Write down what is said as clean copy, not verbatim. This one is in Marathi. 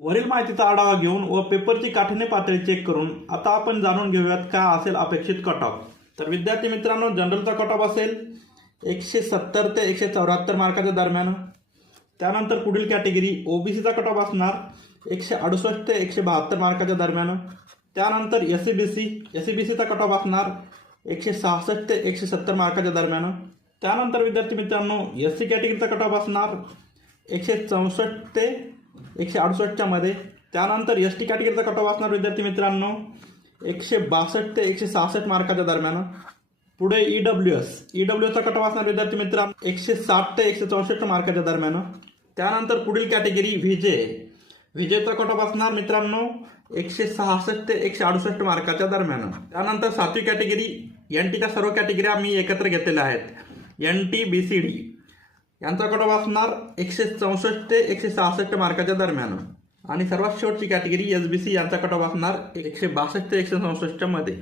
वरील माहितीचा आढावा घेऊन व पेपरची काठिण्य पातळी चेक करून आता आपण जाणून घेऊयात काय असेल अपेक्षित कट ऑफ. तर विद्यार्थी मित्रांनो, जनरलचा कट ऑफ असेल 170 ते 174 मार्काच्या दरम्यान. त्यानंतर पुढील कॅटेगरी ओबीसीचा कट ऑफ असणार 168 ते 172 मार्काच्या दरम्यान. त्यानंतर एससीबीसीचा कट ऑफ असणार 166 ते 170 मार्काच्या दरम्यान. त्यानंतर विद्यार्थी मित्रांनो, एससी कॅटेगरीचा कट ऑफ असणार 164 ते 168च्या मध्ये. त्यानंतर एसटी कॅटेगरीचा कट ऑफ असणार विद्यार्थी मित्रांनो 162 ते 166 मार्काच्या दरम्यान. पुढे ईडब्ल्यूएसचा कट ऑफ असणार विद्यार्थी मित्रांनो 160 ते 164 मार्काच्या दरम्यान. त्यानंतर पुढील कॅटेगरी व्हीजेचा कट ऑफ असणार मित्रांनो 166 ते 168 मार्काच्या दरम्यान. त्यानंतर 7वी कॅटेगरी एनटीच्या सर्व कॅटेगऱ्या मी एकत्र घेतलेल्या आहेत. NT BCD यांचा कट ऑफ असणार 164 ते 166 मार्काच्या दरम्यान. आणि सर्वात शेवटची कॅटेगरी SBC यांचा कट ऑफ असणार 162 ते 164च्या मध्ये.